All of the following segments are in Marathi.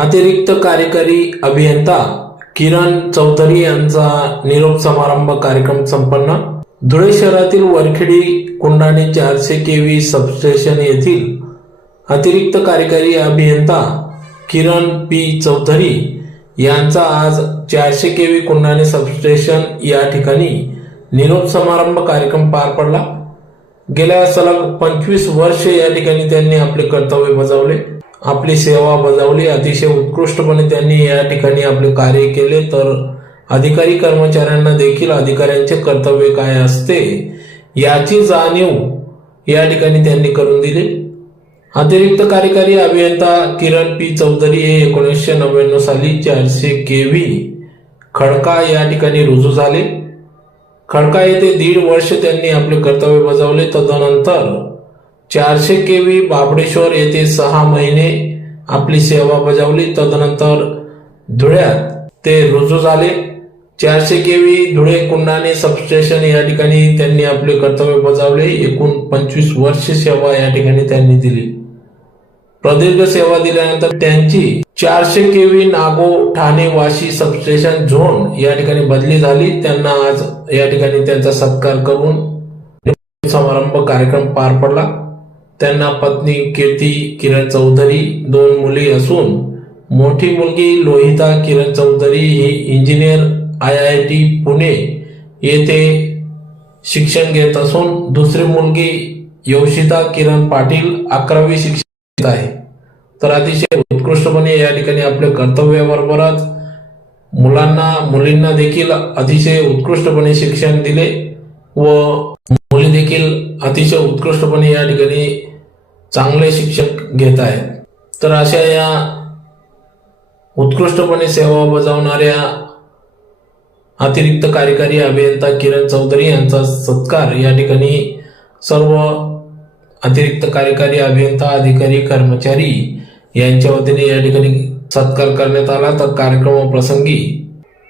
अतिरिक्त कार्यकारी अभियंता किरण चौधरी यांचा निरोप समारंभ कार्यक्रम संपन्न। धुळे शहरातील वरखेडी कुंडाणे 400 केव्ही सबस्टेशन येथील अतिरिक्त कार्यकारी अभियंता किरण पी चौधरी यांचा आज 400 केव्ही कुंडाणे सबस्टेशन या ठिकाणी निरोप समारंभ कार्यक्रम पार पडला। गेल्या सलग 25 वर्ष या ठिकाणी त्यांनी आपले कर्तव्य बजावले, आपली सेवा बजावली। अतिशय उत्कृष्टपणे त्यांनी या ठिकाणी आपले कार्य केले। तर अधिकारी कर्मचाऱ्यांना देखील अधिकाऱ्यांचे कर्तव्य काय असते याची जाणीव या ठिकाणी त्यांनी करून दिली। अतिरिक्त कार्यकारी अभियंता किरण पी चौधरी हे 1999 साली 400 केव्ही खडका या ठिकाणी रुजू झाले। खडका येथे 1.5 वर्ष त्यांनी आपले कर्तव्य बजावले। तदनंतर 400 केव्ही बाबडेश्वर येथे 6 महिने आपली सेवा बजावली। तदनंतर धुळ्यात ते रुजू झाले। 400 केव्ही धुळे कुंडाणे सबस्टेशन या ठिकाणी त्यांनी आपले कर्तव्य बजावले। एकूण 25 वर्ष सेवा या ठिकाणी त्यांनी दिली। प्रदीर्घ सेवा दिल्यानंतर त्यांची 400 KV Nagothane Vashi substation zone या ठिकाणी बदली झाली। त्यांना आज या ठिकाणी त्यांचा सत्कार करून समारंभ कार्यक्रम पार पडला। त्यांना पत्नी कीर्ती किरण चौधरी, 2 मुली असून मोठी मुलगी लोहिता किरण चौधरी ही इंजिनियर IIT पुणे येथे शिक्षण घेत असून दुसरी मुलगी योशिता किरण पाटील 11वी शिक्षण आहे। तर अतिशय उत्कृष्टपणे या ठिकाणी आपल्या कर्तव्याबरोबरच मुलींना देखील अतिशय उत्कृष्टपणे शिक्षण दिले व मुली देखील अतिशय उत्कृष्टपणे या ठिकाणी चांगले शिक्षण घेत आहेत। तर अशा या उत्कृष्टपणे सेवा बजावणाऱ्या अतिरिक्त कार्यकारी अभियंता किरण चौधरी यांचा सत्कार या ठिकाणी सर्व अतिरिक्त कार्यकारी अभियंता, अधिकारी, कर्मचारी यांच्या वतीने या ठिकाणी सत्कार करण्यात आला। तर कार्यक्रमाप्रसंगी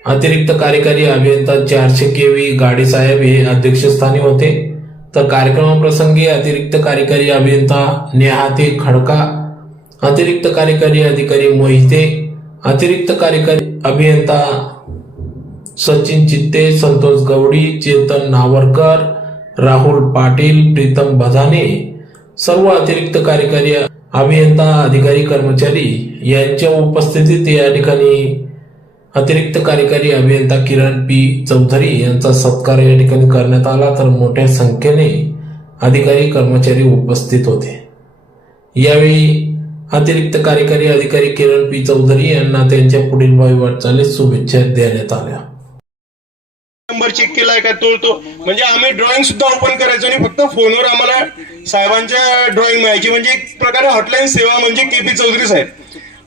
अतिरिक्त कार्यकारी अभियंता 400 केव्ही गाडी साहेब हे अध्यक्षस्थानी होते। तर कार्यक्रमाप्रसंगी अतिरिक्त कार्यकारी अभियंता नेहाते खडका, अतिरिक्त कार्यकारी अधिकारी मोहिते, अतिरिक्त कार्यकारी अभियंता सचिन चित्ते, संतोष गवडी, चेतन नावरकर, राहुल पाटील, प्रीतम बधाने, सर्व अतिरिक्त कार्यकारी अभियंता, अधिकारी, कर्मचारी यांच्या उपस्थितीत या ठिकाणी अतिरिक्त कार्यकारी अभियंता किरण पी चौधरी यांचा सत्कार या ठिकाणी करण्यात आला। तर मोठ्या संख्येने अधिकारी कर्मचारी उपस्थित होते। यावेळी अतिरिक्त कार्यकारी अधिकारी किरण पी चौधरी यांना त्यांच्या पुढील भावी वाटचालीस शुभेच्छा देण्यात आल्या। नंबर चेक केलाय का तो म्हणजे आम्ही ड्रॉइंग सुद्धा ओपन करायचो आणि फक्त फोनवर आम्हाला साहेबांच्या ड्रॉइंग मिळायची। म्हणजे एक प्रकारे हॉटलाईन सेवा म्हणजे KP चौधरी साहेब।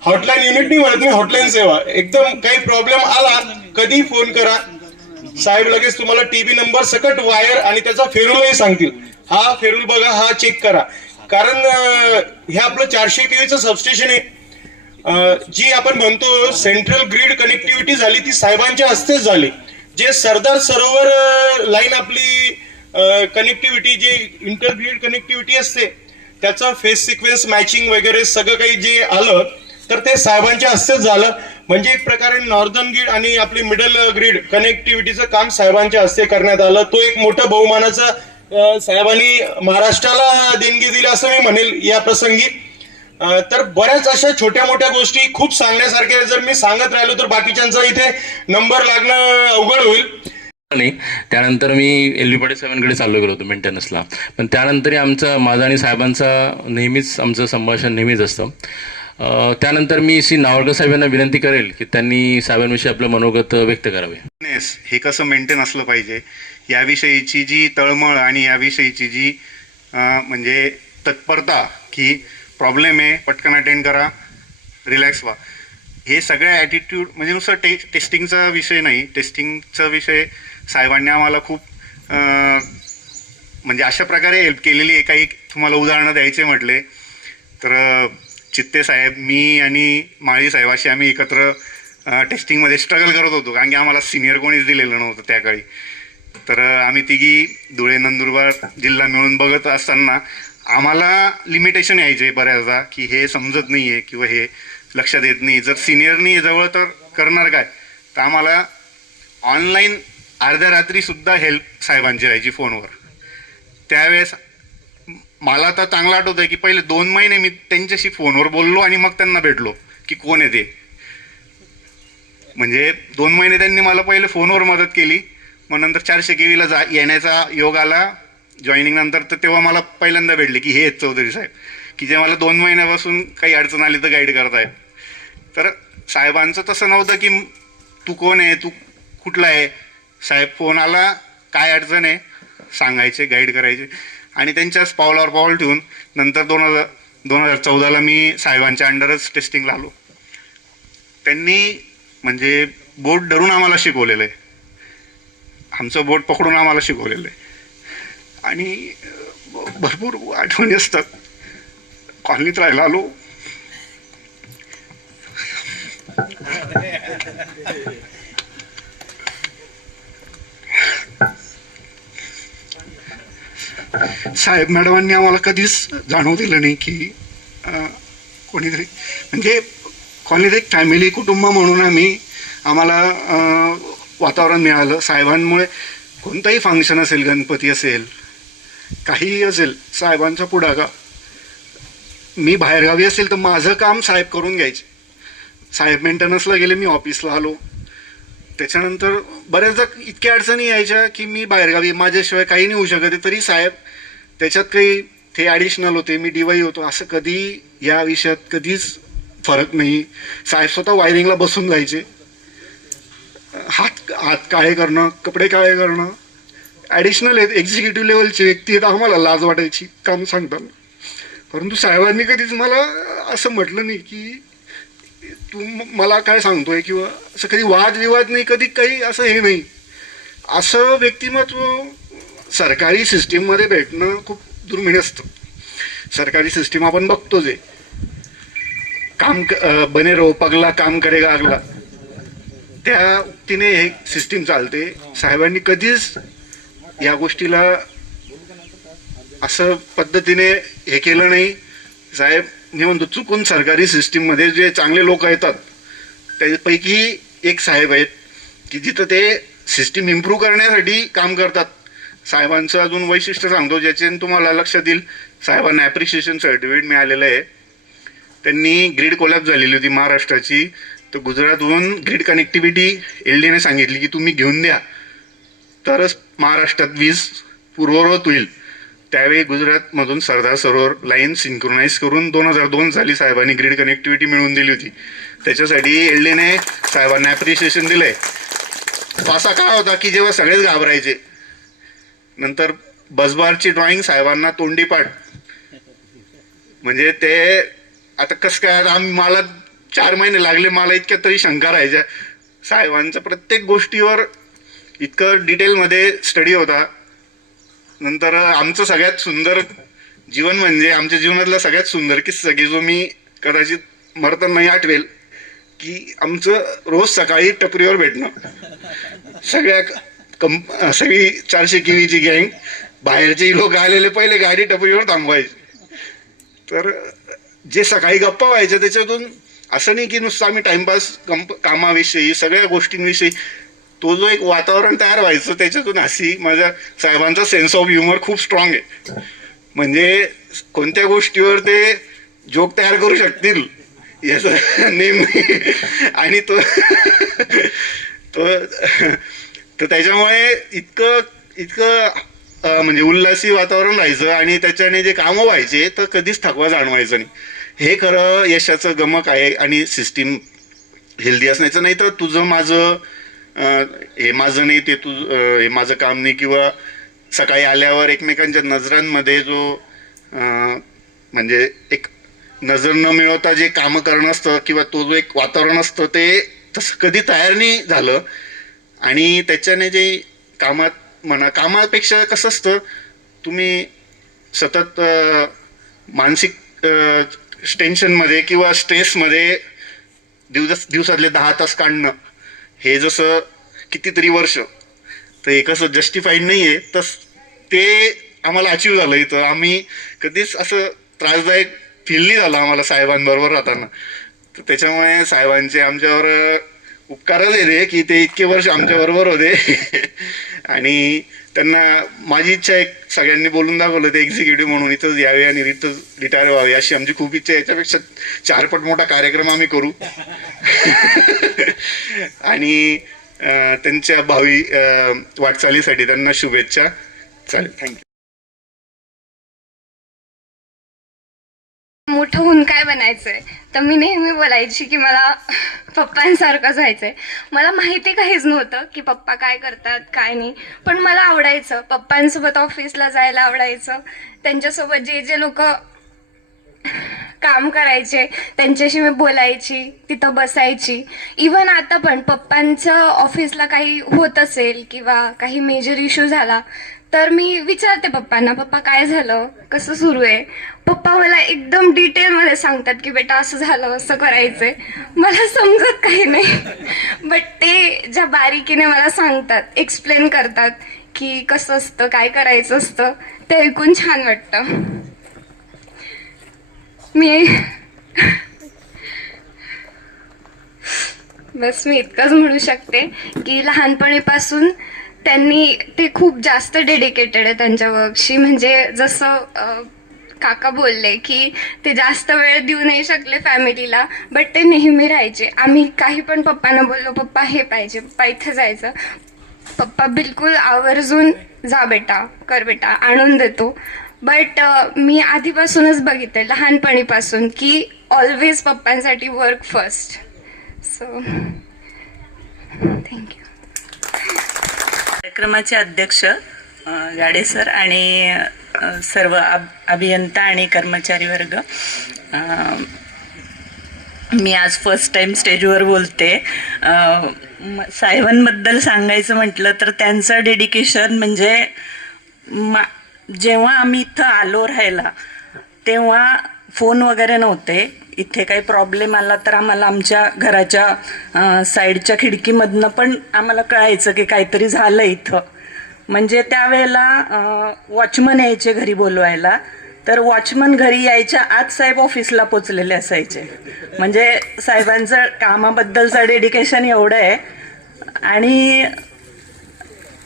हॉटलाईन युनिट नाही म्हणत मी, हॉटलाईन सेवा। एकदम काही प्रॉब्लेम आला कधी फोन करा, साहेब लगेच तुम्हाला TB नंबर सकट वायर आणि त्याचा फेरूलही सांगतील, हा फेरूल बघा, हा चेक करा। कारण हे आपलं 400 केव्हीचं सबस्टेशन आहे। जी आपण म्हणतो सेंट्रल ग्रीड कनेक्टिव्हिटी झाली ती साहेबांच्या हस्तेच झाली। जे सरदार सरोवर लाईन आपली कनेक्टिव्हिटी, जे इंटर ग्रीड कनेक्टिव्हिटी असते त्याचा फेस सिक्वेन्स मॅचिंग वगैरे सगळं काही जे आलं तर ते साहेबांच्या हस्तेच झालं। म्हणजे एक प्रकारे नॉर्दर्न ग्रीड आणि आपली मिडल ग्रीड कनेक्टिव्हिटीचं काम साहेबांच्या हस्ते करण्यात आलं। तो एक मोठं बहुमानाचा साहेबांनी महाराष्ट्राला देणगी दिली असं मी म्हणेल या प्रसंगी। तर बऱ्याच अशा छोट्या मोठ्या गोष्टी खूप सांगण्यासारख्या, जर मी सांगत राहिलो तर बाकीच्यांचा इथे नंबर लागणं अवघड होईल। त्यानंतर मी LV पाटील साहेबांकडे चाललो गेलो होतो मेंटेनन्सला। पण त्यानंतरही माझं आणि साहेबांचा नेहमीच आमचं संभाषण नेहमीच असतं। त्यानंतर मी नावरकर साहेबांना विनंती करेल की त्यांनी साहेबांविषयी आपलं मनोगत व्यक्त करावे। हे कसं मेंटेन असलं पाहिजे याविषयीची जी तळमळ आणि याविषयीची जी म्हणजे तत्परता की प्रॉब्लेम आहे पटकन अटेंड करा, रिलॅक्स व्हा, हे सगळ्या ॲटिट्यूड म्हणजे नुसतं टेस्टिंगचा विषय नाही, टेस्टिंगचा विषय साहेबांनी आम्हाला खूप म्हणजे अशा प्रकारे हेल्प केलेली आहे। काही तुम्हाला उदाहरणं द्यायचे म्हटले तर चित्ते साहेब, मी आणि माळी साहेब अशी आम्ही एकत्र टेस्टिंगमध्ये स्ट्रगल करत होतो, कारण की आम्हाला सिनियर कोणीच दिलेलं नव्हतं त्याकाळी। तर आम्ही तिघी धुळे नंदुरबार जिल्हा मिळून बघत असताना आम्हाला लिमिटेशन यायचे बऱ्याचदा की हे समजत नाही आहे किंवा हे लक्ष देत नाही. जर सिनियरनी जवळ तर करणार काय, तर आम्हाला ऑनलाईन अर्ध्या रात्रीसुद्धा हेल्प साहेबांची राहायची फोनवर. त्यावेळेस मला तर चांगलं आठवतं आहे की पहिले 2 महिने मी त्यांच्याशी फोनवर बोललो आणि मग त्यांना भेटलो की कोण आहे ते. म्हणजे 2 महिने त्यांनी मला पहिले फोनवर मदत केली, मग नंतर 400 KV येण्याचा योग आला जॉईनिंग नंतर. तर तेव्हा मला पहिल्यांदा भेटले की हे आहेत चौधरी साहेब, की जे मला 2 महिन्यापासून काही अडचण आली तर गाईड करतायत. तर साहेबांचं तसं नव्हतं की तू कोण आहे, तू कुठला आहे, साहेब फोन आला काय अडचण आहे सांगायचे, गाईड करायचे. आणि त्यांच्याच पावलावर पाऊल ठेवून नंतर 2014ला मी साहेबांच्या अंडरच टेस्टिंगला आलो. त्यांनी म्हणजे बोट धरून आम्हाला शिकवलेलं आहे, आमचं बोट पकडून आम्हाला शिकवलेलं आहे. आणि भरपूर आठवणी असतात. कॉलनीत राहायला आलो, साहेब मॅडमांनी आम्हाला कधीच जाणवू दिलं नाही की कोणीतरी म्हणजे कॉलनीत एक फॅमिली कुटुंब म्हणून आम्हाला वातावरण मिळालं. साहेबांमुळे कोणताही फंक्शन असेल, गणपती असेल, काहीही असेल, साहेबांचा पुढाकार. मी बाहेरगावी असेल तर माझं काम साहेब करून घ्यायचे. साहेब मेंटेनन्सला गेले, मी ऑफिसला आलो. त्याच्यानंतर बऱ्याचदा इतक्या अडचणी यायच्या की मी बाहेरगावी, माझ्याशिवाय काही नाही होऊ शकत, तरी साहेब त्याच्यात काही ते ॲडिशनल होते, मी DY होतो. असं कधी या विषयात कधीच फरक नाही. साहेब स्वतः वायरिंगला बसून जायचे. हात काळे करणं, कपडे काळे करणं ॲडिशनल आहेत. एक्झिक्युटिव्ह लेवलची व्यक्ती आहेत, आम्हाला लाज वाटायची काम सांगताना. परंतु साहेबांनी कधीच मला असं म्हटलं नाही की तू मला काय सांगतोय, किंवा असं कधी वादविवाद नाही, कधी काही असं हे नाही. असं व्यक्तिमत्व सरकारी सिस्टीममध्ये भेटणं खूप दुर्मिळ असतं. सरकारी सिस्टीम आपण बघतोच आहे. काम बने रहो पगला, काम करेगा अगला, त्या उक्तीने हे सिस्टीम चालते. साहेबांनी कधीच या गोष्टीला असं पद्धतीने हे केलं नाही. साहेब मी म्हणतो चुकून सरकारी सिस्टीममध्ये जे चांगले लोक येतात त्यापैकी एक साहेब आहेत की जिथं ते सिस्टीम इम्प्रूव्ह करण्यासाठी काम करतात. साहेबांचं अजून वैशिष्ट्य सांगतो ज्याचे तुम्हाला लक्षात येईल. साहेबांना ॲप्रिशिएशन सर्टिफिकेट मिळालेलं आहे. त्यांनी ग्रीड कोलॅप्स झालेली होती महाराष्ट्राची, तर गुजरातहून ग्रीड कनेक्टिव्हिटी LDने सांगितली की तुम्ही घेऊन द्या तरच महाराष्ट्रात वीज पूर्ववत होईल. त्यावेळी गुजरातमधून सरदार सरोवर लाईन सिंक्रोनाइज करून 2002 साली साहेबांनी ग्रीड कनेक्टिव्हिटी मिळवून दिली होती. त्याच्यासाठी LDने साहेबांना ॲप्रिशिएशन दिलं आहे. असा काळ होता की जेव्हा सगळेच घाबरायचे. नंतर बसबारची ड्रॉइंग साहेबांना तोंडीपाठ, म्हणजे ते आता कसं काय, मला 4 महिने लागले, मला इतक्या तरी शंका राहायच्या. साहेबांच्या प्रत्येक गोष्टीवर इतकं डिटेलमध्ये स्टडी होता. नंतर आमचं सगळ्यात सुंदर जीवन म्हणजे आमच्या जीवनातला सगळ्यात सुंदर किस्सा की जो मी कदाचित मरतानाही आठवेल, की आमचं रोज सकाळी टपरीवर भेटणं. सगळी 400 KVची गँग, बाहेरचे लोक आलेले पहिले गाडी टपरीवर थांबवायचे. तर जे सकाळी गप्पा व्हायच्या त्याच्यातून असं नाही की नुसतं आम्ही टाइमपास कामाविषयी सगळ्या गोष्टींविषयी, तो जो एक वातावरण तयार व्हायचं त्याच्यातून हसी. माझ्या साहेबांचा सेन्स ऑफ ह्युमर खूप स्ट्रॉंग आहे. म्हणजे कोणत्या गोष्टीवर ते जोक तयार करू शकतील याचं नेहमी. आणि तो तर त्याच्यामुळे इतकं म्हणजे उल्हासी वातावरण राहायचं आणि त्याच्याने जे कामं व्हायचे तर कधीच थकवा जाणवायचं नाही. हे खरं यशाचं गमक आहे. आणि सिस्टीम हेल्दी असण्याचं, नाही तर तुझं माझं हे माझं नाही ते हे माझं काम नाही, किंवा सकाळी आल्यावर एकमेकांच्या नजरांमध्ये जो म्हणजे एक नजर न मिळवता जे कामं करणं असतं किंवा तो जो एक वातावरण असतं ते तसं कधी तयार नाही झालं. आणि त्याच्याने जे कामापेक्षा कसं असतं, तुम्ही सतत मानसिक टेन्शनमध्ये किंवा स्ट्रेसमध्ये दिवसातले 10 तास काढणं, हे जसं कितीतरी वर्ष, तर हे कसं जस्टिफाईड नाही आहे, तसं ते आम्हाला अचीव झालं इथं. आम्ही कधीच असं त्रासदायक फील नाही झालं आम्हाला साहेबांबरोबर राहताना. तर त्याच्यामुळे साहेबांचे आमच्यावर उपकारच येते की ते इतके वर्ष आमच्या बरोबर होते आणि त्यांना माझी इच्छा आहे सगळ्यांनी बोलून दाखवलं ते एक्झिक्युटिव्ह म्हणून इथंच यावे आणि इथंच रिटायर व्हावे अशी आमची खूप इच्छा आहे. याच्यापेक्षा 4 पट मोठा कार्यक्रम आम्ही करू आणि त्यांच्या भावी वाटचालीसाठी त्यांना शुभेच्छा. चालेल, थँक्यू. मोठं होऊन काय बनायचंय, तर मी नेहमी बोलायची की मला पप्पांसारखंच व्हायचंय. मला माहिती काहीच नव्हतं की पप्पा काय करतात काय नाही, पण मला आवडायचं पप्पांसोबत ऑफिसला जायला आवडायचं. त्यांच्यासोबत जे जे लोक काम करायचे त्यांच्याशी मी बोलायची, तिथं बसायची. इव्हन आता पण पप्पांचं ऑफिसला काही होत असेल किंवा काही मेजर इश्यू झाला तर मी विचारते पप्पांना, पप्पा काय झालं, कसं सुरू आहे. पप्पा मला एकदम डिटेलमध्ये सांगतात की बेटा असं झालं, असं करायचंय. मला समजत काही नाही, बट ते ज्या बारीकीने मला सांगतात, एक्सप्लेन करतात की कसं असतं, काय करायचं असतं, ते ऐकून छान वाटतं. मी इतकंच म्हणू शकते की लहानपणीपासून ते खूप जास्त डेडिकेटेड आहे त्यांच्या वर्कशी. म्हणजे जसं काका बोलले की ते जास्त वेळ देऊ नाही शकले फॅमिलीला, बट ते नेहमी राहायचे. आम्ही काही पण पप्पांना बोललो, पप्पा हे पाहिजे, पप्पा इथे जायचं, पप्पा बिलकुल आवर्जून जा बेटा, कर बेटा, आणून देतो. बट मी आधीपासूनच बघितलंय लहानपणीपासून की ऑलवेज पप्पांसाठी वर्क फर्स्ट. So thank you. कार्यक्रमाचे अध्यक्ष गाडे सर आणि सर्व अभियंता आणि कर्मचारी वर्ग, मी आज फर्स्ट टाइम स्टेजवर बोलते. साहेबांबद्दल सांगायचं म्हटलं तर त्यांचं डेडिकेशन म्हणजे जेव्हा आम्ही इथं आलो राहायला तेव्हा फोन वगैरे नव्हते. इथे काही प्रॉब्लेम आला तर आम्हाला आमच्या घराच्या साईडच्या खिडकीमधनं पण आम्हाला कळायचं की काहीतरी झालं इथं. म्हणजे त्यावेळेला वॉचमन यायचे घरी बोलवायला, तर वॉचमन घरी यायच्या आज साहेब ऑफिसला पोचलेले असायचे. म्हणजे साहेबांचं कामाबद्दलचं डेडिकेशन एवढं आहे. आणि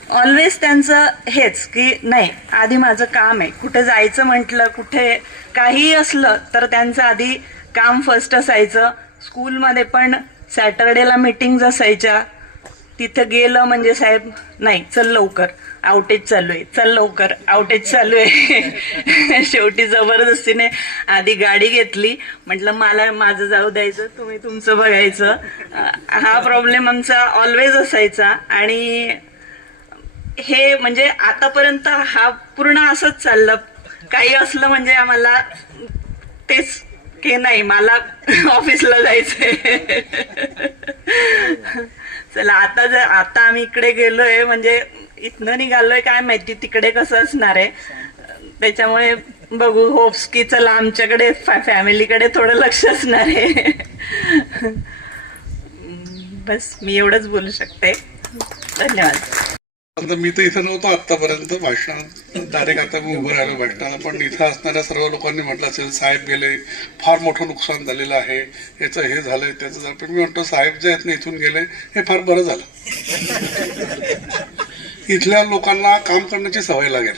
ऑलवेज त्यांचं हेच की नाही, आधी माझं काम आहे. कुठे जायचं म्हटलं, कुठे काही असलं तर त्यांचं आधी काम फर्स्ट असायचं. स्कूलमध्ये पण सॅटर्डेला मीटिंग्ज असायच्या, तिथे गेलं म्हणजे साहेब नाही चल लवकर, आउटेज चालू आहे, चल लवकर, आउटेज चालू आहे. शेवटी जबरदस्तीने आधी गाडी घेतली, म्हटलं मला माझं जाऊ द्यायचं, तुम्ही तुमचं बघायचं. हा प्रॉब्लेम आमचा ऑलवेज असायचा. आणि हे म्हणजे आतापर्यंत हा पूर्ण असंच चाललं. काही असलं म्हणजे आम्हाला तेच की नाही मला ऑफिसला जायचंय. चला आता आम्ही इकडे गेलोय, म्हणजे इथनं निघालोय, काय माहिती तिकडे कसं असणार आहे. त्याच्यामुळे बघू, होप्स की चला आमच्याकडे फॅमिलीकडे थोडं लक्ष असणार आहे. बस मी एवढंच बोलू शकते. धन्यवाद. आता मी तर इथं नव्हतो आतापर्यंत भाषणात, डायरेक्ट आता मी उभं राहिलो भाषणाला. पण इथं असणाऱ्या सर्व लोकांनी म्हटलं असेल साहेब गेले, फार मोठं नुकसान झालेलं आहे, याचं हे झालंय त्याचं झालं. पण मी म्हणतो साहेब जे आहेत ना इथून गेले हे फार बरं झालं. इथल्या लोकांना काम करण्याची सवय लागेल.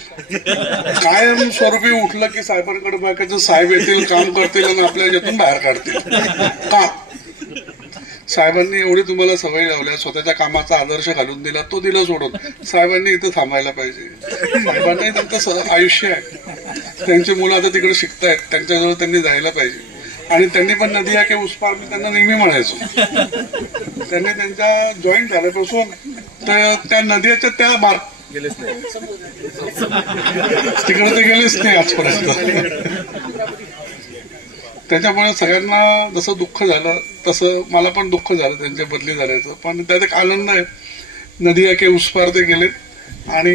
कायम स्वरूपी उठलं की साहेबांकडे बघायचं, साहेब येतील, काम करतील आणि आपल्या याच्यातून बाहेर काढतील. का साहेबांनी एवढी तुम्हाला सवय लावल्या, स्वतःच्या कामाचा आदर्श घालून दिला, तो दिला सोडून. साहेबांनी इथं थांबायला पाहिजे. साहेबांनी त्यांचं आयुष्य आहे, त्यांची मुलं आता तिकडे शिकतायत, त्यांच्याजवळ त्यांनी जायला पाहिजे. आणि त्यांनी पण नदी या की उस पार, मी त्यांना नेहमी म्हणायचो. त्यांनी त्यांच्या जॉईंट झाल्यापासून त्या नदीच्या त्या बार तिकडे ते गेलेच नाही आजपर्यंत. त्याच्यामुळे सगळ्यांना जसं दुःख झालं तसं मला पण दुःख झालं त्यांच्या बदली झाल्याचं. पण त्यात एक आनंद आहे, नदी या की उस पार ते गेलेत आणि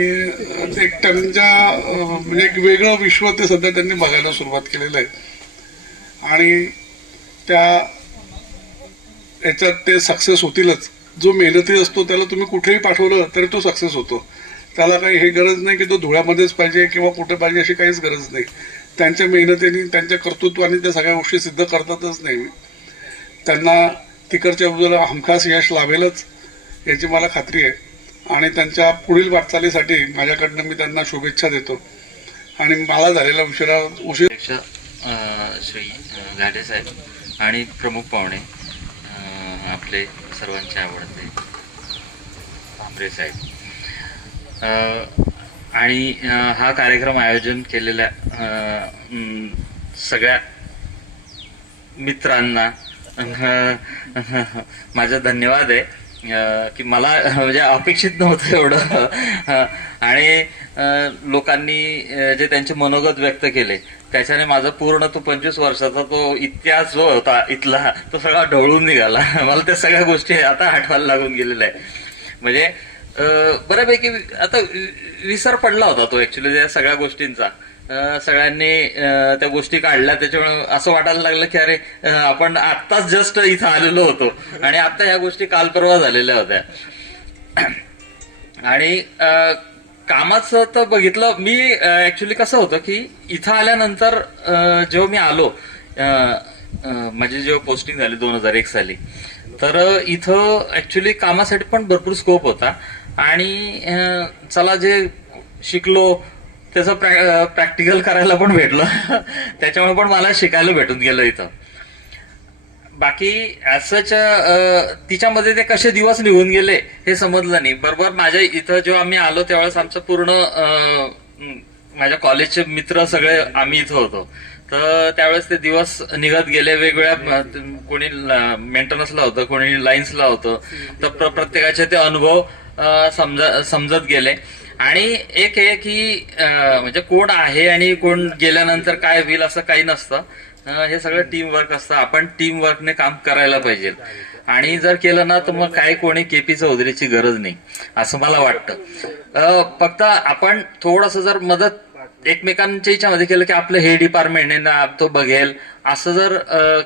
एक त्यांच्या म्हणजे एक वेगळं विश्व ते सध्या त्यांनी बघायला सुरुवात केलेलं आहे. आणि त्या याच्यात ते सक्सेस होतीलच. जो मेहनती असतो त्याला तुम्ही कुठेही पाठवलं तरी तो सक्सेस होतो. त्याला काही हे गरज नाही की तो धुळ्यामध्येच पाहिजे किंवा कुठे पाहिजे, अशी काहीच गरज नाही. त्यांच्या मेहनतीने, त्यांच्या कर्तृत्वाने त्या सगळ्या गोष्टी सिद्ध करतातच नेहमी. त्यांना तिकडच्या बाजूला हमखास यश लाभेलच याची मला खात्री आहे आणि त्यांच्या पुढील वाटचालीसाठी माझ्याकडनं मी त्यांना शुभेच्छा देतो. आणि मला झालेला उशीर अध्यक्ष श्री घाटे साहेब आणि प्रमुख पाहुणे आपले सर्वांचे आवडते भांबरे साहेब आणि हा कार्यक्रम आयोजन केलेल्या सगळ्या मित्रांना माझा धन्यवाद आहे की मला म्हणजे अपेक्षित नव्हतं एवढं आणि लोकांनी जे त्यांचे मनोगत व्यक्त केले त्याच्याने माझा पूर्ण तो 25 वर्षाचा तो इतिहास जो होता इथला तो सगळा ढवळून निघाला. मला त्या सगळ्या गोष्टी आता आठवायला लागून गेलेल्या आहे. म्हणजे बऱ्यापैकी आता विसर पडला होता तो ऍक्च्युली त्या सगळ्या गोष्टींचा. सगळ्यांनी त्या गोष्टी काढल्या त्याच्यामुळे असं वाटायला लागलं की अरे आपण आत्ताच जस्ट इथं आलेलो होतो आणि आता ह्या गोष्टी काल परवा झालेल्या होत्या. आणि कामाचं तर बघितलं मी ऍक्च्युली कसं होतं की इथं आल्यानंतर जेव्हा मी आलो माझी जेव्हा पोस्टिंग झाली 2001 साली तर इथं ऍक्च्युली कामासाठी पण भरपूर स्कोप होता आणि चला जे शिकलो त्याचं प्रॅक्टिकल करायला पण भेटलं त्याच्यामुळे पण मला शिकायला भेटून गेलं इथं. बाकी असंच तिच्यामध्ये ते कसे दिवस निघून गेले हे समजलं नाही. बरोबर माझ्या इथं जेव्हा आम्ही आलो त्यावेळेस आमचं पूर्ण माझ्या कॉलेजचे मित्र सगळे आम्ही इथं होतो. तर त्यावेळेस ते दिवस निघत गेले. वेगवेगळ्या कोणी मेंटेनन्सला होतं कोणी लाईन्सला होतं तर प्रत्येकाचे ते अनुभव समजत गेले. आणि एक आहे की म्हणजे कोण आहे आणि कोण गेल्यानंतर काय होईल असं काही नसतं. हे सगळं टीम वर्क असतं. आपण टीम वर्कने काम करायला पाहिजे आणि जर केलं ना तर मग काय कोणी केपी चौधरीची गरज नाही असं मला वाटतं. फक्त आपण थोडंसं जर मदत एकमेकांच्या याच्यामध्ये केलं की आपलं हे डिपार्टमेंट आहे ना तो बघेल असं जर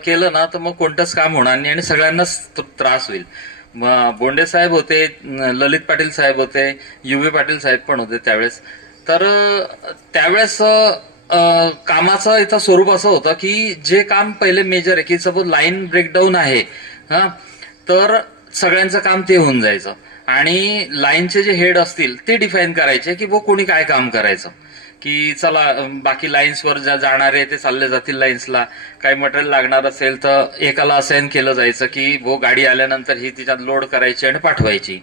केलं ना तर मग कोणतंच काम होणार नाही आणि सगळ्यांनाच त्रास होईल. बोंडे साहेब होते ललित पाटील साहेब होते युवी पाटील साहेब पण होते त्यावेळेस. तर त्यावेळेस कामाचं इथं स्वरूप असं होतं की जे काम पहिले मेजर आहे की सपोज लाईन ब्रेकडाऊन आहे तर सगळ्यांचं काम ते होऊन जायचं आणि लाईनचे जे हेड असतील ते डिफाईन करायचे की वो कोणी काय काम करायचं की चला बाकी लाईन्सवर जाणारे ते चालले जातील लाईन्सला. काही मटेरियल लागणार असेल तर एकाला असाइन केलं जायचं की वो गाडी आल्यानंतर ही तिच्यात लोड करायची आणि पाठवायची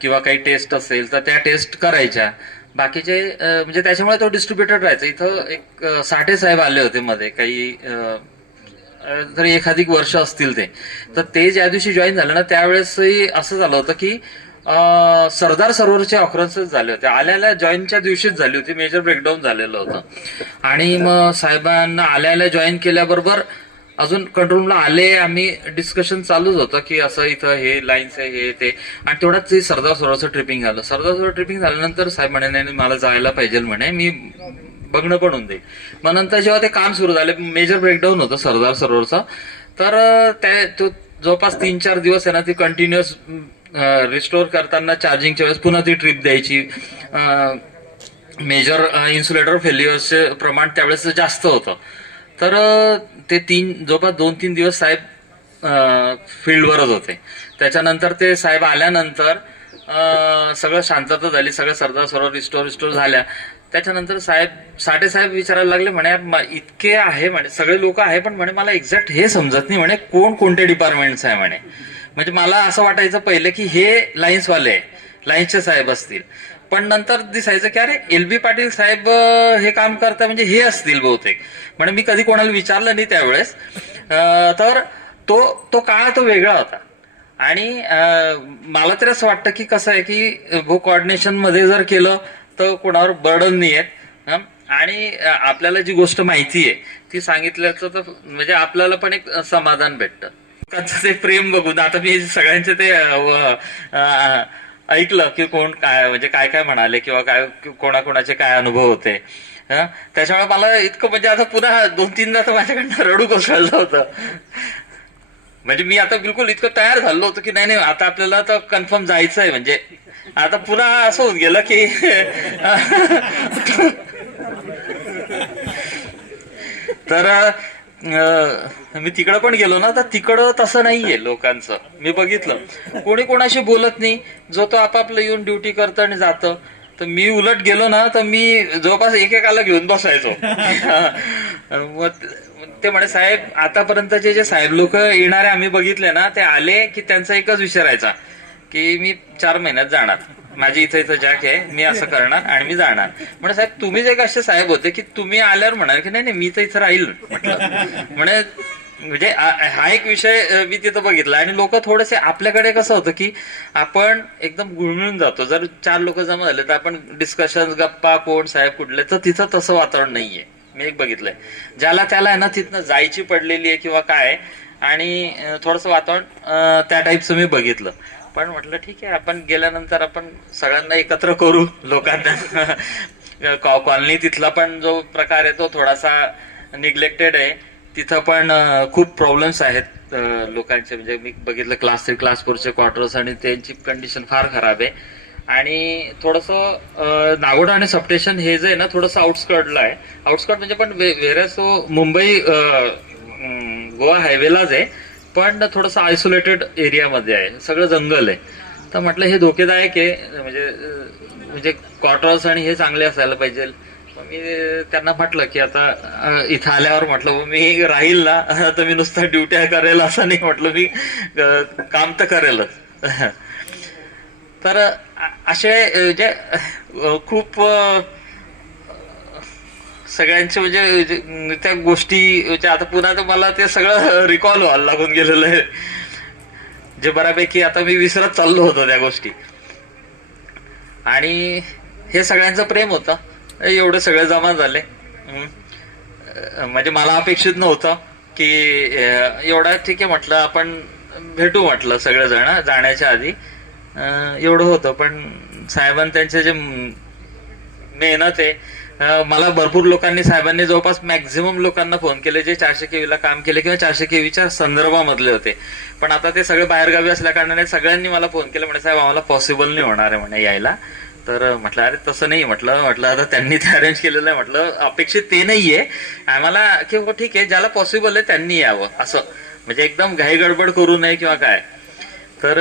किंवा काही टेस्ट असेल तर त्या टेस्ट करायच्या. बाकीचे म्हणजे त्याच्यामुळे तो डिस्ट्रीब्युटेड राहायचा. इथं एक साठे साहेब आले होते मध्ये काही तरी एखाधिक वर्ष असतील ते. तर ते ज्या दिवशी जॉईन झालं ना त्यावेळेसही असं झालं होतं की सरदार सरोवरचे ऑकरन्सेस झाले होते. आल्याला जॉईनच्या दिवशीच झाली होती. मेजर ब्रेकडाऊन झालेलं होतं आणि मग साहेबांना आल्याला जॉईन केल्याबरोबर अजून कंट्रोल रूमला आले आम्ही डिस्कशन चालूच होतं की असं इथं हे लाईन्स आहे हे ते. आणि तेवढ्याच ते सरदार सरोवरचं ट्रिपिंग झालं. सरदार सरोवर ट्रिपिंग झाल्यानंतर साहेब म्हणे नाही मला जायला पाहिजे म्हणे मी बघणं पण होऊन दे. मग नंतर जेव्हा ते काम सुरू झाले मेजर ब्रेकडाऊन होतं सरदार सरोवरचं तर तो जवळपास 3-4 दिवस आहे ना ती कंटिन्युअस रिस्टोर करताना चार्जिंगच्या वेळेस पुन्हा ती ट्रिप द्यायची. मेजर इन्सुलेटर फेल्युअर्सचे प्रमाण त्यावेळेस जास्त होतं. तर ते जवळपास 2-3 दिवस साहेब फील्डवरच होते. त्याच्यानंतर ते साहेब आल्यानंतर सगळं शांतता झाली. सगळं सरदार सरोवर रिस्टोर झाल्या. त्याच्यानंतर साठे साहेब विचारायला लागले म्हणे इतके आहे म्हणे सगळे लोक आहे पण म्हणे मला एक्झॅक्ट हे समजत नाही म्हणे कोण कोणते डिपार्टमेंट्स आहे म्हणे. म्हणजे मला असं वाटायचं पहिले की हे लाईन्सवाले लाईन्सचे साहेब असतील पण नंतर दिसायचं की अरे LB पाटील साहेब हे काम करता म्हणजे हे असतील बहुतेक. म्हणजे मी कधी कोणाला विचारलं नाही त्यावेळेस. तर तो काळ तो वेगळा होता आणि मला तर असं वाटतं की कसं आहे की कोऑर्डिनेशन मध्ये जर केलं तर कोणावर बर्डन नाही आहेत आणि आपल्याला जी गोष्ट माहिती आहे ती सांगितल्याचं तर म्हणजे आपल्याला पण एक समाधान भेटतं. ते प्रेम बघून आता मी सगळ्यांचे ते ऐकलं की कोण काय म्हणजे काय काय म्हणाले किंवा काय कोणाकोणाचे काय अनुभव होते. त्याच्यामुळे मला इतकं म्हणजे आता पुन्हा 2-3दा तर माझ्याकडनं रडू कोसळलं होतं. म्हणजे मी आता बिलकुल इतकं तयार झालो होतो की नाही आता आपल्याला तर कन्फर्म जायचं आहे. म्हणजे आता पुन्हा असं होऊन गेलं की तर मी तिकडं पण गेलो ना, तर तिकडं तसं नाहीये लोकांचं. मी बघितलं कोणी कोणाशी बोलत नाही, जो तो आपापलं येऊन ड्युटी करतं आणि जातं. तर मी उलट गेलो ना, तर मी जवळपास एकेकाला घेऊन बसायचो. मग ते म्हणे, साहेब आतापर्यंतचे जे साहेब लोक येणारे आम्ही बघितले ना, ते आले की त्यांचा एकच विचारायचा की मी 4 महिन्यात जाणार, माझी इथं जॅक आहे, मी असं करणार आणि मी जाणार. म्हणजे साहेब तुम्हीच एक असे साहेब होते की तुम्ही आल्यावर म्हणाल की नाही नाही मी तर इथं राहील. म्हटलं म्हणजे हा एक विषय मी तिथं बघितला. आणि लोक थोडेसे, आपल्याकडे कसं होतं की आपण एकदम गुळमिळून जातो. जर 4 लोक जमा झाले तर आपण डिस्कशन, गप्पा, कोण साहेब कुठले, तर तिथं तसं वातावरण नाहीये. मी एक बघितलंय, ज्याला त्याला आहे ना तिथनं जायची पडलेली आहे किंवा काय, आणि थोडंसं वातावरण त्या टाईपचं मी बघितलं. पण म्हटलं ठीक आहे, आपण गेल्यानंतर आपण सगळ्यांना एकत्र करू. लोकांना कॉलनी तिथला पण जो प्रकार आहे तो थोडासा निग्लेक्टेड आहे. तिथं पण खूप प्रॉब्लेम्स आहेत लोकांचे. म्हणजे मी बघितलं क्लास 3 क्लास 4चे क्वार्टर्स आणि त्यांची कंडिशन फार खराब आहे. आणि थोडंसं नागोडा आणि सबस्टेशन हे जे आहे ना थोडंसं आउटस्कर्टला आहे. आउटस्कर्ट म्हणजे पण वेरस तो मुंबई गोवा हायवेलाच आहे, पण थोडंसं आयसोलेटेड एरियामध्ये आहे, सगळं जंगल आहे. तर म्हटलं हे धोकेदायक आहे, म्हणजे क्वार्टर्स आणि हे चांगले असायला पाहिजे. मी त्यांना म्हटलं की आता इथं आल्यावर म्हटलं मी राहील ना, तर मी नुसतं ड्युट्या करेल असं नाही, म्हटलं मी काम तर करेलच. तर असे जे खूप सगळ्यांचे म्हणजे त्या गोष्टी आता पुन्हा तर मला ते सगळं रिकॉल व्हायला लागून गेलेलं आहे, जे बऱ्यापैकी आता मी विसरत चाललो होतो त्या गोष्टी. आणि हे सगळ्यांचं प्रेम होतं, एवढे सगळे जमा झाले. म्हणजे मला अपेक्षित नव्हतं की एवढा, ठीक आहे म्हटलं आपण भेटू म्हटलं सगळेजण जाण्याच्या आधी, एवढं होतं. पण साहेबांनी त्यांचे जे मेहनत आहे, मला भरपूर लोकांनी, साहेबांनी जवळपास मॅक्झिमम लोकांना फोन केले जे 400 KV ला काम केले किंवा 400 KVच्या संदर्भामधले होते. पण आता ते सगळे बाहेरगावी असल्या कारणाने सगळ्यांनी मला फोन केला, म्हणे साहेब आम्हाला पॉसिबल नाही होणार आहे म्हणे यायला. तर म्हटलं अरे तसं नाही, म्हटलं आता त्यांनी ते अरेंज केलेलं आहे, म्हटलं अपेक्षित ते नाहीये आम्हाला, की ठीक आहे ज्याला पॉसिबल आहे त्यांनी यावं, असं म्हणजे एकदम घाई गडबड करू नये किंवा काय. तर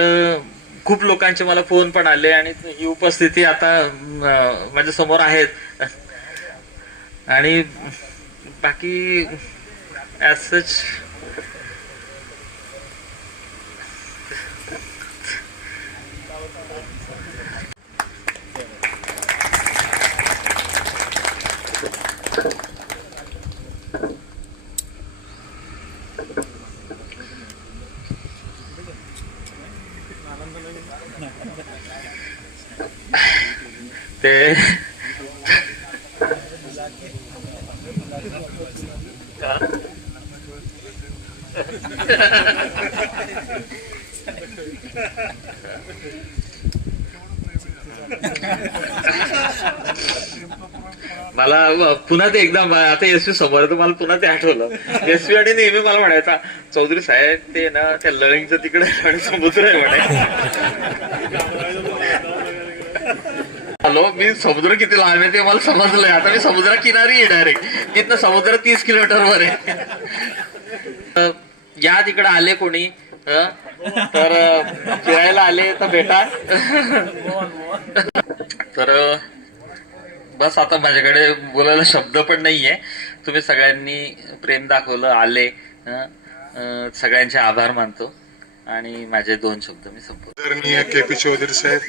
खूप लोकांचे मला फोन पण आले आणि ही उपस्थिती आता माझ्या समोर आहेत. आणि बाकी ॲज सच ते मला पुन्हा ते एकदा आता एसवी समोर तर मला पुन्हा ते आठवलं. एसवी आणि नेहमी मला म्हणायचा चौधरी साहेब ते ना त्या लळिंगचं तिकडे समुद्र आहे म्हणे. हॅलो, मी समुद्र किती लांब आहे ते मला समजलंय. आता मी समुद्र किनारी आहे डायरेक्ट, तिथनं समुद्र 30 किलोमीटरवर आहे. या तिकडे आले कोणी तर फिरायला आले तर भेटा. तर बस आता माझ्याकडे बोलायला शब्द पण नाहीये. तुम्ही सगळ्यांनी प्रेम दाखवलं, आले, सगळ्यांचे आभार मानतो आणि माझे 2 शब्द मी संपवतो. आदरणीय KP चौधरी साहेब,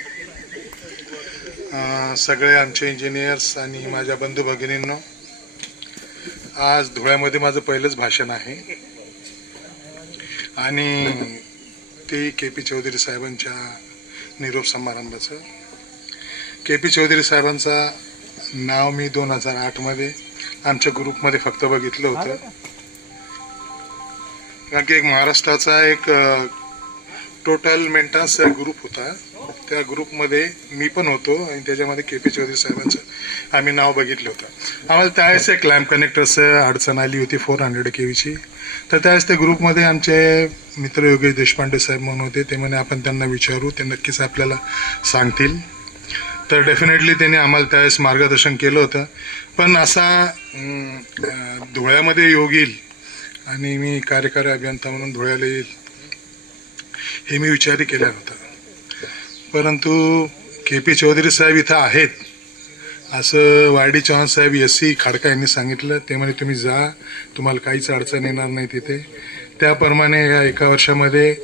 सगळे आमचे इंजिनियर्स आणि माझ्या बंधू भगिनींनो, आज धुळ्यामध्ये माझं पहिलंच भाषण आहे आणि ते KP चौधरी साहेबांच्या निरोप समारंभाचं. KP चौधरी साहेबांचा नाव मी 2008 मध्ये आमच्या ग्रुपमध्ये फक्त बघितलं होतं, कारण की एक महाराष्ट्राचा एक टोटल मेंटेनन्स ग्रुप होता. त्या ग्रुपमध्ये मी पण होतो आणि त्याच्यामध्ये KP चौधरी साहेबांचं आम्ही नाव बघितलं होतं. आम्हाला त्यावेळेस एक लॅम्प कनेक्टरचं अडचण आली होती 400 KVची. तर त्यावेळेस त्या ग्रुपमध्ये आमचे मित्र योगेश देशपांडे साहेब म्हणून होते. ते म्हणे आपण त्यांना विचारू, ते नक्कीच आपल्याला सांगतील. तर डेफिनेटली त्यांनी आम्हाला त्यावेळेस मार्गदर्शन केलं होतं. पण असा धुळ्यामध्ये योग येईल आणि मी कार्यकारी अभियंता म्हणून धुळ्याला येईल हे मी विचारही केला नव्हता. परंतु के पी चौधरी साहेब इथं आहेत असं वाय डी चव्हाण साहेब SC खाडका यांनी सांगितलं. ते म्हणे तुम्ही जा, तुम्हाला काहीच अडचण येणार नाही तिथे. त्याप्रमाणे या एका वर्षामध्ये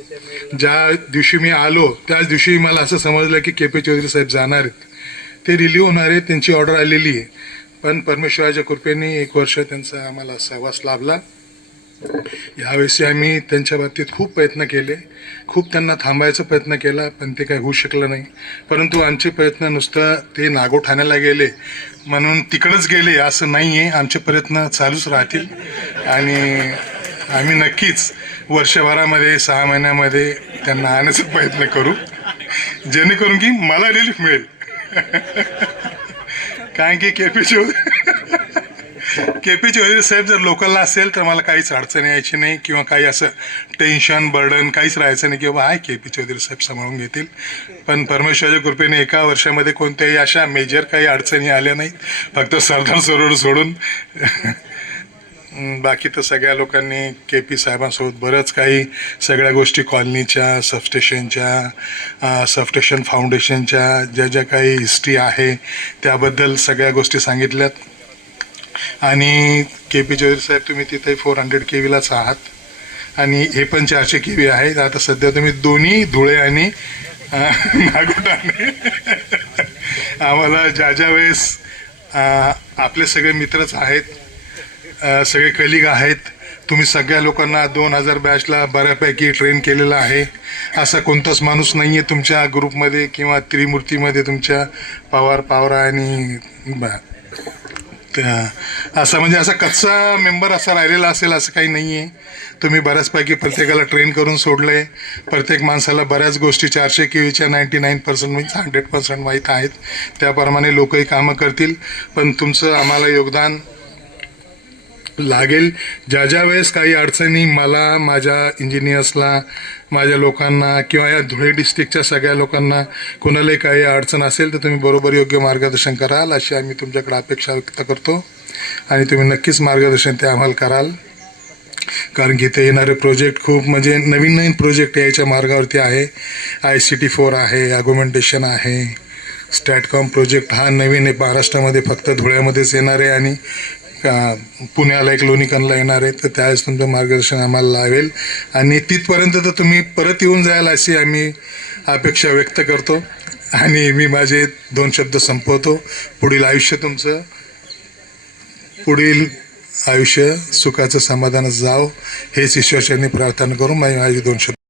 ज्या दिवशी मी आलो त्याच दिवशी मला असं समजलं की के पी चौधरी साहेब जाणार आहेत, ते रिलीव्ह होणार आहेत, त्यांची ऑर्डर आलेली आहे. पण परमेश्वराच्या कृपेने 1 वर्ष त्यांचा आम्हाला सहवास लाभला. यावेळेस आम्ही त्यांच्या बाबतीत खूप प्रयत्न केले, खूप त्यांना थांबायचा प्रयत्न केला, पण ते काही होऊ शकलं नाही. परंतु आमचे प्रयत्न नुसतं ते नागोठाण्याला गेले म्हणून तिकडंच गेले असं नाही आहे. आमचे प्रयत्न चालूच राहतील आणि आम्ही नक्कीच वर्षभरामध्ये 6 महिन्यामध्ये त्यांना आणण्याचा प्रयत्न करू, जेणेकरून की मला रिलीफ मिळेल. कारण की के पी चौधरी साहेब जर लोकलला असेल तर मला काहीच अडचण यायची नाही किंवा काही असं टेन्शन बर्डन काहीच राहायचं नाही की बाबा आहे के पी चौधरी साहेब सांभाळून घेतील. पण परमेश्वराच्या कृपेने एका वर्षामध्ये कोणत्याही अशा मेजर काही अडचणी आल्या नाहीत, फक्त सरदार सरोवर सोडून. बाकी तर सगळ्या लोकांनी के पी साहेबांसोबत बरंच काही सगळ्या गोष्टी कॉलनीच्या, सबस्टेशन फाउंडेशनच्या ज्या ज्या काही हिस्ट्री आहे त्याबद्दल सगळ्या गोष्टी सांगितल्यात. आणि के पी चौधरी साहेब तुम्ही तिथे 400 KVलाच आहात आणि हे पण 400 KV आहेत. आता सध्या तुम्ही दोन्ही धुळे आणि नागोठाणे आम्हाला ज्या वेळेस आपले सगळे मित्रच आहेत, सगळे कलिग आहेत. तुम्ही सगळ्या लोकांना 2000 बॅचला बऱ्यापैकी ट्रेन केलेलं आहे. असा कोणताच माणूस नाही आहे तुमच्या ग्रुपमध्ये किंवा त्रिमूर्तीमध्ये तुमच्या पवार आणि असं म्हणजे असा कच्चा मेंबर असा राहिलेला असेल असं काही नाही आहे. तुम्ही बऱ्याचपैकी प्रत्येकाला ट्रेन करून सोडलंय. प्रत्येक माणसाला बऱ्याच गोष्टी 400 KVच्या 99% म्हणजे 100% माहीत आहेत. त्याप्रमाणे लोकही कामं करतील. पण तुमचं आम्हाला योगदान लागेल. ज्या वेळेस काही अडचणी मला, माझ्या इंजिनियर्सला, माझ्या लोकांना किंवा या धुळे डिस्ट्रिक्टच्या सगळ्या लोकांना कोणालाही काही अडचण असेल तर तुम्ही बरोबर योग्य मार्गदर्शन कराल अशी आम्ही तुमच्याकडे अपेक्षा व्यक्त करतो. आणि तुम्ही नक्कीच मार्गदर्शन ते आम्हाला कराल. कारण की ते येणारे प्रोजेक्ट खूप म्हणजे नवीन प्रोजेक्ट यायच्या मार्गावरती आहे. ICT 4 आहे, अग्युमेंटेशन आहे, स्टॅटकॉम प्रोजेक्ट हा नवीन आहे. महाराष्ट्रामध्ये फक्त धुळ्यामध्येच येणार आहे आणि पुण्याला एक लोणीकणला येणार आहे. तर त्यावेळेस तुमचं मार्गदर्शन आम्हाला लावेल आणि तिथपर्यंत तर तुम्ही परत येऊन जाल अशी आम्ही अपेक्षा व्यक्त करतो. आणि मी माझे 2 शब्द संपवतो. पुढील आयुष्य सुखाचं समाधानात जावं हेच ईश्वरचरणी प्रार्थना करून माझे 2 शब्द